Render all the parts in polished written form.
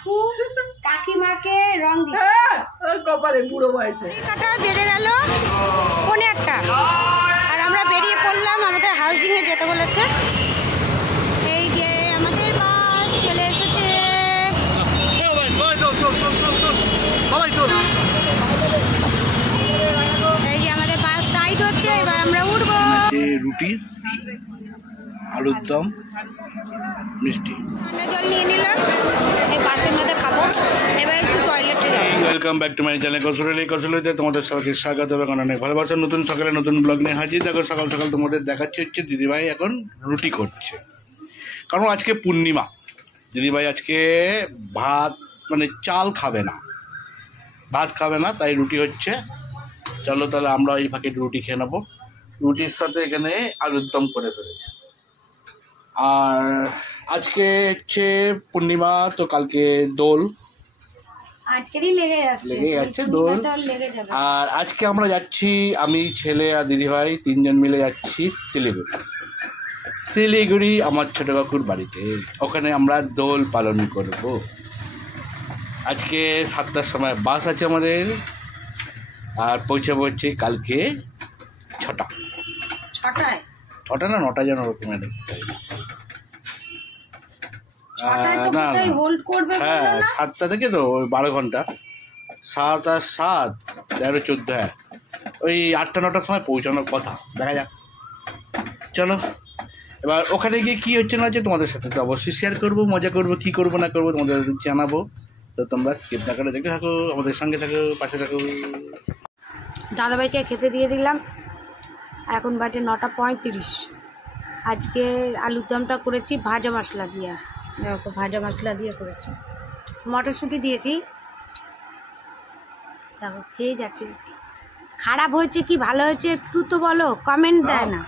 কাকু কাকিমাকে রং দিচ্ছে কপালে বুড়ো বয়সে। কাটা বেড়ে গেল 1:15 আর আমরা বেরিয়ে পড়লাম, আমাদের হাউজিংয়ে যেতে বলেছে। এই যে আমাদের বাস চলে এসেছে। এই যে আমাদের বাস সাইড হচ্ছে, এবার আমরা উঠবো। রুটি, আলুর দম, মিষ্টি, ঠান্ডা জল নিয়ে নিলাম, এই বাসের মধ্যে খাবো। এবার একটু টয়লেটে যাবো। Welcome back to my channel কৌশলে তোমাদের সবাইকে স্বাগত হবে। অনেক ভালোবাসা। নতুন সকালে নতুন ব্লগ নিয়ে হাজির। দেখো সকাল সকাল তোমাদের দেখাচ্ছে হচ্ছে দিদিভাই এখন রুটি করছে, কারণ আজকে পূর্ণিমা। দিদিভাই আজকে ভাত মানে চাল খাবে না, ভাত খাবে না, তাই রুটি হচ্ছে। চলো তাহলে আমরা এই ফাঁকে রুটি খেয়ে নেবো। রুটির সাথে এখানে আলুর দম করে ফেলেছে। আর আজকে হচ্ছে পূর্ণিমা, তো কালকে দোল, আজকেরই লেগে যাচ্ছে দোল। আর আজকে আমরা যাচ্ছি, আমি, ছেলে আর দিদিভাই 3জন মিলে যাচ্ছি শিলিগুড়ি আমার ছোট কাকুর বাড়িতে। ওখানে আমরা দোল পালন করব। আজকে 7টার সময় বাস আছে আমাদের, আর পৌঁছাবো হচ্ছে কালকে 6টা না 9টা যেন ওরকমের। হ্যাঁ 7টা থেকে তো ওই 12 ঘন্টা, 7 আর 7 13 14, হ্যাঁ ওই 8টা 9টার সময় পৌঁছানোর কথা। দেখা যাক, চলো। এবার ওখানে গিয়ে কী হচ্ছে না হচ্ছে তোমাদের সাথে তো অবশ্যই শেয়ার করবো, মজা করবো, কী করবো না করবো তোমাদের জানাবো। তো তোমরা স্কিপ না করে দেখতে থাকো, আমাদের সঙ্গে থাকো, পাশে থাকো। দাদাভাইকে খেতে দিয়ে দিলাম, এখন বাজে 9:35। আজকে আলুর দমটা করেছি ভাজা মশলা দিয়ে, ভাজা মশলা দিয়ে করেছি, মটরশুঁটি দিয়েছি। দেখো খেয়ে যাচ্ছে। খারাপ হয়েছে কি ভালো হয়েছে একটু তো বলো, কমেন্ট দেয় না।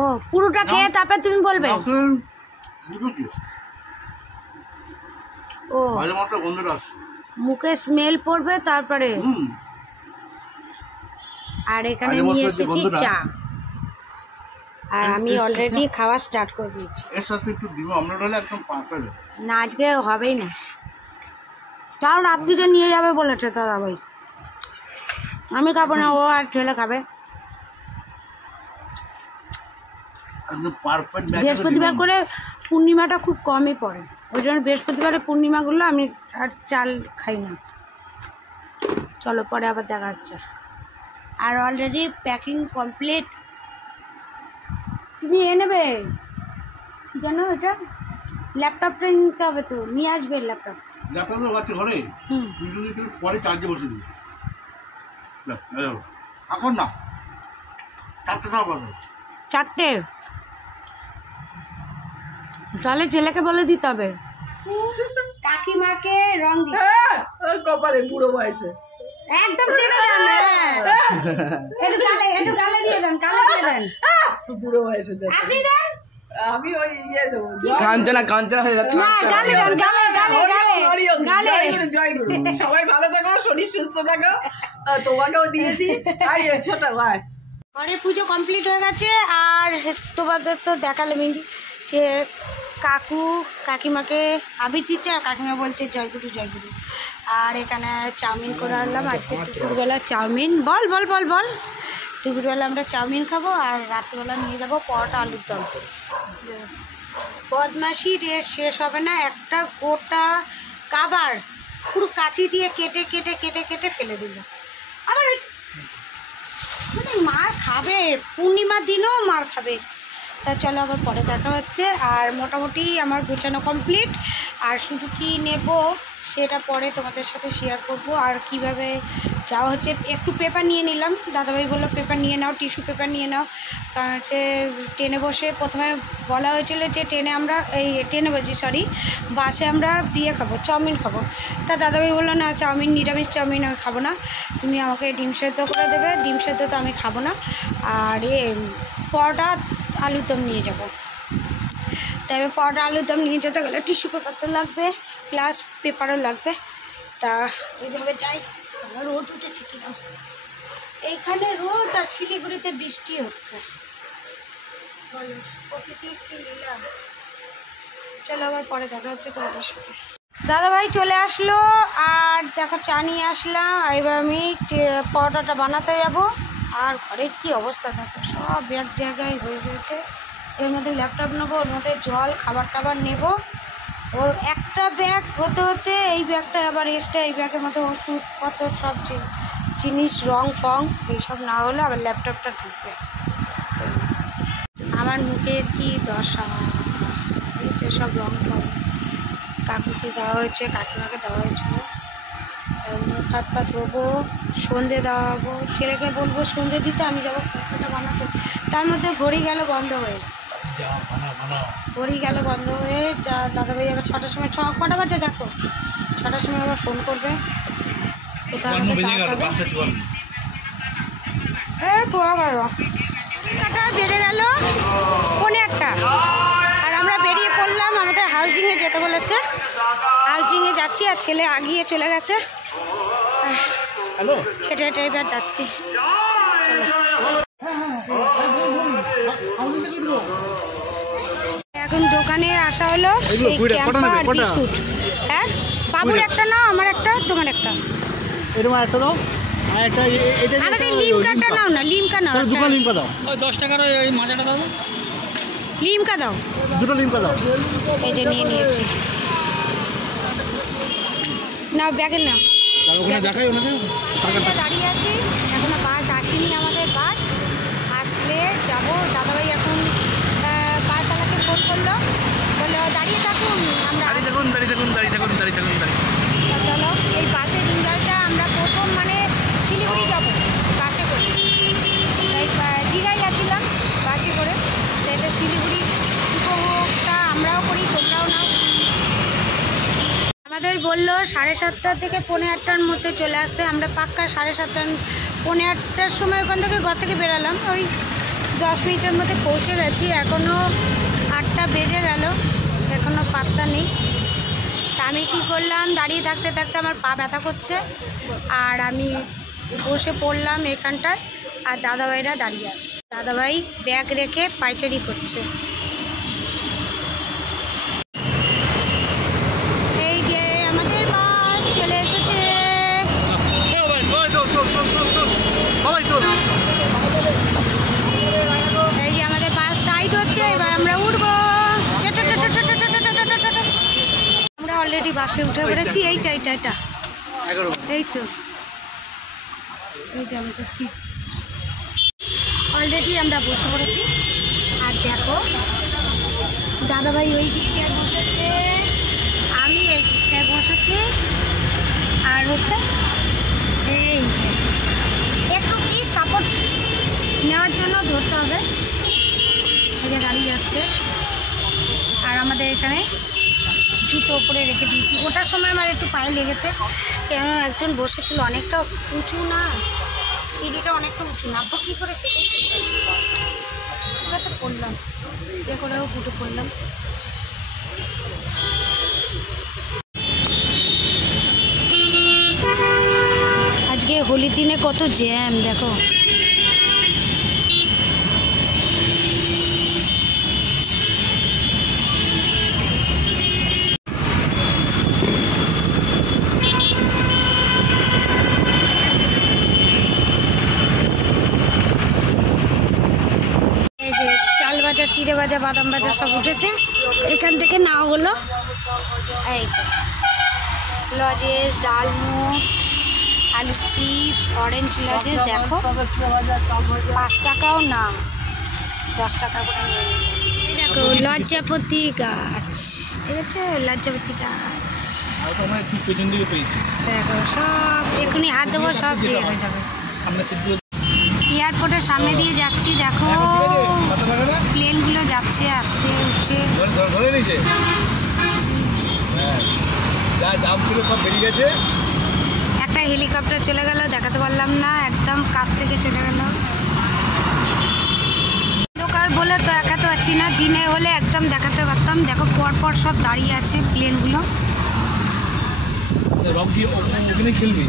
ও পুরোটা খেয়ে তারপরে তুমি বলবে। ও মুখে স্মেল পড়বে তারপরে। আর এখানে নিয়ে এসেছি চা, আর আমি অলরেডি খাওয়া স্টার্ট করে দিয়েছি। এর সাথে একটু দিব আমরা, হলে একদম পারফেক্ট। না আজকে হবেই না, তাও রাত্রিতে নিয়ে যাবে বলেছে দাদাভাই। আমি খাবো না, ও আর ছেলে খাবে। বৃহস্পতিবার করে পূর্ণিমাটা খুব কমই পড়ে, ওই জন্য বৃহস্পতিবারের পূর্ণিমাগুলো আমি আর চাল খাই না। চলো পরে আবার দেখা হচ্ছে। আর অলরেডি প্যাকিং কমপ্লিট। তুমি এ নেবে কি জানো, এটা ল্যাপটপটা নিতে হবে, তো নিয়ে আসবে ল্যাপটপ। ঘরে পরে চার্জে বসে দিই এখন না, 4টে। তাহলে ছেলেকে বলে দিতে হবে কাকিমাকে রং দিতে। কপালে বুড়ো বয়সে একদম টেনে দেন, একটু গালে দিয়ে দেন, গালে দিয়ে দেন। বুড়ো বয়সে আপনি দেন, আমি ওই ইয়ে দেবো। কাঞ্চনা হয়ে যাচ্ছে। না গালে দেন, গালে। জয় গুরু, সবাই ভালো থাকো, শরীর সুস্থ থাকো। তোমাকেও দিয়েছি। ছোট ভাই ঘরে পুজো কমপ্লিট হয়ে গেছে। আর তোমাদের তো দেখালাম যে কাকু কাকিমাকে আবির দিচ্ছে, আর কাকিমা বলছে জয় গুরু জয় গুরু। আর এখানে চাউমিন করে আনলাম আজকে দুপুরবেলা। চাউমিন বল বল বল বল দুপুরবেলা আমরা চাউমিন খাবো, আর রাত্রিবেলা নিয়ে যাবো পরোটা আলুর দম। বদমাশি রেস শেষ হবে না, একটা গোটা কাবার পুরো কাঁচি দিয়ে কেটে কেটে কেটে কেটে ফেলে দিল। আবার মানে মার খাবে, পূর্ণিমার দিনও মার খাবে। তা চলো আবার পরে দেখা হচ্ছে। আর মোটামুটি আমার গোছানো কমপ্লিট, আর শুধু কি নেব সেটা পরে তোমাদের সাথে শেয়ার করব। আর কিভাবে যাওয়া হচ্ছে, একটু পেপার নিয়ে নিলাম, দাদাভাই বললো পেপার নিয়ে নাও, টিস্যু পেপার নিয়ে নাও। কারণ হচ্ছে ট্রেনে বসে প্রথমে বলা হয়েছিল যে বাসে আমরা খাবো, চাউমিন খাবো। তা দাদাভাই বললো না, চাউমিন নিরামিষ চাউমিন আমি খাবো না, তুমি আমাকে ডিম সেদ্ধ করে দেবে। ডিম সেদ্ধ তো আমি খাবো না, আর পরোটা আলুর দম নিয়ে যাবো। তবে পরোটা আলুর দম নিয়ে যেতে গেলে টিস্যু পেপার তো লাগবে, প্লাস পেপারও লাগবে। তা এইভাবে যাই। রোদ উঠেছে কিনা, এইখানে রোদ, আর শিলিগুড়িতে বৃষ্টি হচ্ছে। প্রকৃতি একটু লীলা। চলো আবার পরে দেখা হচ্ছে তোমাদের সাথে। দাদাভাই চলে আসলো আর দেখো চা নিয়ে আসলাম। আর এবার আমি পরোটাটা বানাতে যাব। আর ঘরের কি অবস্থা দেখো, সব এক জায়গায় হয়ে রয়েছে। এর মধ্যে ল্যাপটপ নেবো, ওর মধ্যে জল খাবার টাবার নেব। ও একটা ব্যাগ হতে হতে এই ব্যাগটা আবার এসছে, এই ব্যাগের মধ্যে ওষুধপত্র সব জিনিস রং ফং এইসব না হলে আবার ল্যাপটপটা ঢুকবে। আমার মুখের কি দশা হয়েছে, সব রং ফং কাকুকে দেওয়া হয়েছে, কাকিমাকে দেওয়া হয়েছিল। হাত পা ধোবো, সন্ধে দেওয়াবো, ছেলেকে বলবো সন্ধে দিতে, আমি যাবো পরোটাটা বানাতে। তার মধ্যে ঘড়ি গেল বন্ধ হয়ে, ঘড়ি গেল বন্ধ হয়ে। দাদাভাই আবার 6টার সময়, কটা বাজে দেখো, 6টার সময় আবার ফোন করবে। কোথাও বেজে গেল 1:15 আর আমরা বেরিয়ে পড়লাম। আমাদের হাউজিংয়ে যেতে বলেছে, হাউজিংয়ে যাচ্ছি। আর ছেলে আগিয়ে চলে গেছে, হেঁটে হেঁটে এবার যাচ্ছি। চলো, এখন দোকানে আসা হলো বিস্কুট। হ্যাঁ, বাবুর একটা নাও, আমার একটা, তোমার একটা। আমাদের লিমকাটা নাও না, লিমকা নাও, দুটো লিমকা দাও। ওই 10 টাকার ওই মাজাটা দাও, লিমকা দাও, দুটো লিমকা দাও। এই যে নিয়ে নিয়েছি, নাও ব্যাগে নাও। দেখাই ওনাকে দাঁড়িয়ে আছি, এখনো বাস আসেনি। আমাদের বাস আসলে যাব। দাদাভাই এখন বাস চালাতে ফোন করলো, বললো দাঁড়িয়ে থাকুন, আমরা চলো। এই বাসের ইঞ্জয়টা আমরা প্রথম মানে শিলিগুড়ি যাবো বাসে করে, দীঘায় গেছিলাম বাসে করে। তো এটা শিলিগুড়ি উপভোগটা আমরাও করি, তোমরাও নাও। আমাদের বললো 7:30 থেকে 7:45-র মধ্যে চলে আসতে। আমরা পাক্কা 7:30, 7:45-র সময় ওখান থেকে ঘর থেকে বেরালাম। ওই 10 মিনিটের মধ্যে পৌঁছে গেছি। এখনও 8টা বেজে গেল, এখনও পাত্তা নেই। তা আমি কী করলাম, দাঁড়িয়ে থাকতে থাকতে আমার পা ব্যথা করছে, আর আমি বসে পড়লাম এখানটায়। আর দাদাভাইরা দাঁড়িয়ে আছে, দাদাভাই ব্যাগ রেখে পাইচারি করছে। এই যে আমাদের বাস চলে এসেছে। এই যে আমাদের বাস সাইড হচ্ছে, এবার আমরা উঠবো। আমরা অলরেডি বাসে উঠে পড়েছি। এইটা এই তো, এই যে আমাদের সিট অলরেডি আমরা বসে পড়েছি। আর দেখো দাদাভাই ওই দিকটায় বসেছে, আমি এই দিকটায় বসেছি। আর হচ্ছে এই যে একটু কি সাপোর্ট নেওয়ার জন্য ধরতে হবে। এই যে দাঁড়িয়ে যাচ্ছে। আর আমাদের এখানে জুতো উপরে রেখে দিয়েছি। ওটার সময় আমার একটু পায়ে লেগেছে, কেন একজন বসেছিল। অনেকটা উঁচু না, সিঁড়িটা অনেকটা উঁচু, নামবো কী করে সেটাই ঠিক আমরা তো পড়লাম, যে করেও উঠে পড়লাম। আজকে হোলির দিনে কত জ্যাম দেখো। চিড়ে ভাজা, বাদাম ভাজা সব উঠেছে। এখান থেকে নাও হলো এই যে লজেস, ডালমুট, আলু চিপস, অরেঞ্জ লজেস। দেখো 5 টাকাও না, 10 টাকা করে নিয়ে নিল। দেখো লজ্জাপতি গাছ, দেখেছো লজ্জাপতি গাছ। দেখো সব এখনই হাত দেবো, সব বের হয়ে যাবে। এয়ারপোর্টের সামনে দিয়ে যাচ্ছি, দেখো প্লেনগুলো যাচ্ছে, আসছে, উঠছে। একটা হেলিকপ্টার চলে গেল, দেখাতে পারলাম না, একদম কাছ থেকে চলে গেল। দোকান বলে তো দেখাতে পারছি না, দিনে হলে একদম দেখাতে পারতাম। দেখো পরপর সব দাঁড়িয়ে আছে প্লেনগুলো। খেলবি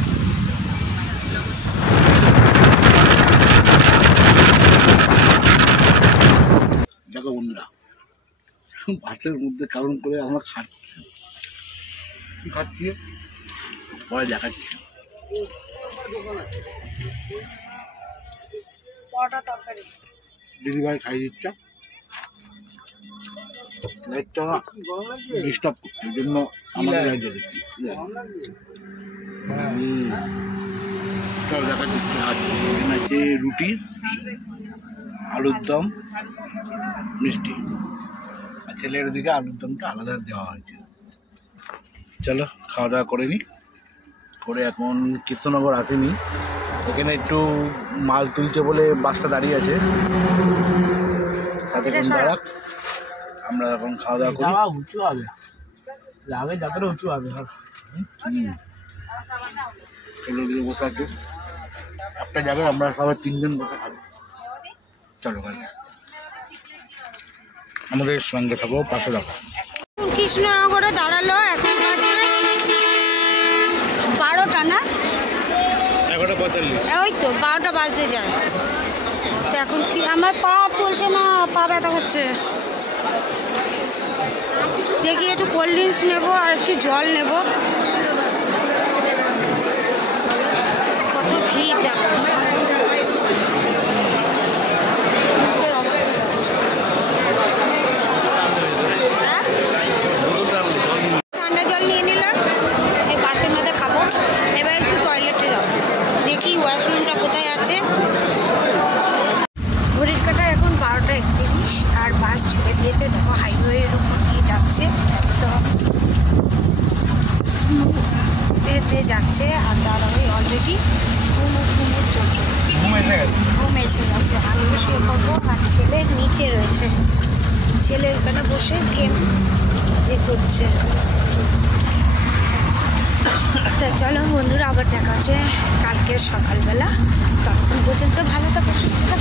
দেখো বন্ধুরা, বাসের মধ্যে কারণ করে আমরা খাচ্ছি। কী খাচ্ছি পরে দেখাচ্ছি। পরোটা তরকারি দিদিভাই খাই দিচ্ছে, লাইটটা না ডিস্টার্ব করছে, ওই জন্য আমাকে লাইটটা দিচ্ছি। চল দেখাচ্ছি কী খাচ্ছি। এখানে আছে রুটি, আলুর দম, মিষ্টি, আর ছেলের দিকে আলুর দমটা আলাদা দেওয়া হয়েছে। চলো খাওয়া দাওয়া করে নিই, করে এখন কৃষ্ণনগর আসেনি, এখানে একটু মাল তুলছে বলে বাসটা দাঁড়িয়ে আছে, তাতে কোন দাঁড়াক, আমরা এখন খাওয়া দাওয়া করি। উঁচু হবে, আগে যতটা উঁচু হবে। ছেলের দিকে বসে আছে একটা জায়গায়, আমরা সবাই 3 জন বসে খাবো। চলো গাইস, আমাদের সঙ্গে থাকো, পাশে থাকো। কৃষ্ণনগরে দাঁড়ালো, এখন বাজে 12টা না, 11:45। ওই তো 12টা বাজতে যায়। তো এখন কি আমার পা চলছে না, পা ব্যথা করছে। দেখি একটু কোল্ড ড্রিঙ্কস নেবো আর একটু জল নেব। কত ভিড় দেখো, মুখের অবস্থা দেখো। হ্যাঁ? ঠান্ডা জল নিয়ে নিলাম, এই বাসের মধ্যে খাবো। এবার একটু টয়লেটে যাবো, দেখি ওয়াশরুমটা কোথায় আছে। ঘড়ির কাটা এখন 12:31 আর বাস ছেড়ে দিয়েছে, দেখো হাইওয়ের উপর দিয়ে যাচ্ছে, একদম স্মুথে যাচ্ছে। আর দাঁড়াবে অলরেডি ঘুমুর চোখে ঘুম এসে গেছে। আমি শুয়ে পড়বো আর ছেলে নিচে রয়েছে, ছেলে ওখানে বসে গেম করছে। তা চলো বন্ধুরা, আবার দেখা হচ্ছে কালকে সকালবেলা। ততক্ষণ পর্যন্ত ভালো থাকো, সুস্থ থাকো।